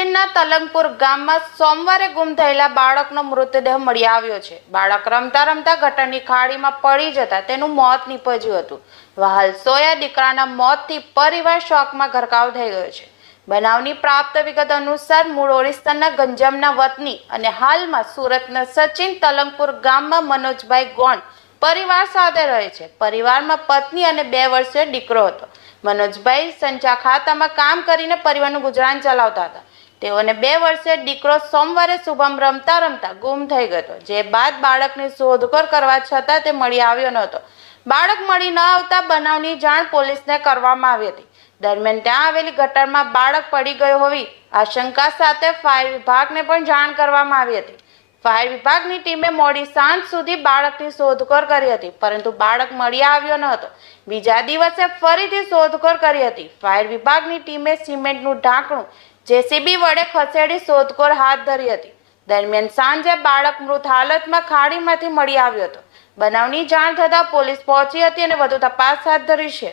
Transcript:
તલંગપુર ગામમાં સોમવારે ગુમ થયેલા બાળકનો મૃતદેહ મળી આવ્યો છે. બાળક રમતા રમતા ગટરની ખાડીમાં પડી જતા તેનું મોત નીપજ્યું હતું. વહાલ સોયા દીકરાના મોતથી પરિવાર શોકમાં ગરકાવ થઈ ગયો છે. બનાવની પ્રાપ્ત વિગત અનુસાર મૂળ ઓરિસ્સાના ગંજામના વતની અને હાલમાં સુરતના સચિન તલંગપુર ગામમાં મનોજભાઈ ગોંડ પરિવાર સાથે રહે છે. પરિવારમાં પત્ની અને બે વર્ષીય દીકરો હતો. મનોજભાઈ સંચા ખાતામાં કામ કરીને પરિવારનું ગુજરાન ચલાવતા હતા. તેઓને બે વર્ષે દીકરો સોમવારે શુભમ રમતા રમતા ગુમ થઈ ગયો જે બાદ બાળકની શોધખોળ કરવા છતાં તે મળી આવ્યો નહોતો. બાળક મળી ન આવતા બનાવની જાણ પોલીસને કરવામાં આવી હતી. દરમિયાન ત્યાં આવેલી ગટરમાં બાળક પડી ગયો હોવી આશંકા સાથે ફાયર વિભાગને પણ જાણ કરવામાં આવી હતી. ફાયર વિભાગની ટીમે મોડી સાંજ સુધી બાળકની શોધખોળ કરી હતી, પરંતુ બાળક મળી આવ્યો ન હતો. બીજા દિવસે ફરીથી શોધખોળ કરી હતી. ફાયર વિભાગની ટીમે સિમેન્ટનું ઢાંકણું જેસીબી વડે ખસેડી શોધખોળ હાથ ધરી હતી. દરમિયાન સાંજે બાળક મૃત હાલતમાં ખાડીમાંથી મળી આવ્યો હતો. બનાવની જાણ થતાં પોલીસ પહોંચી હતી અને વધુ તપાસ હાથ ધરી છે.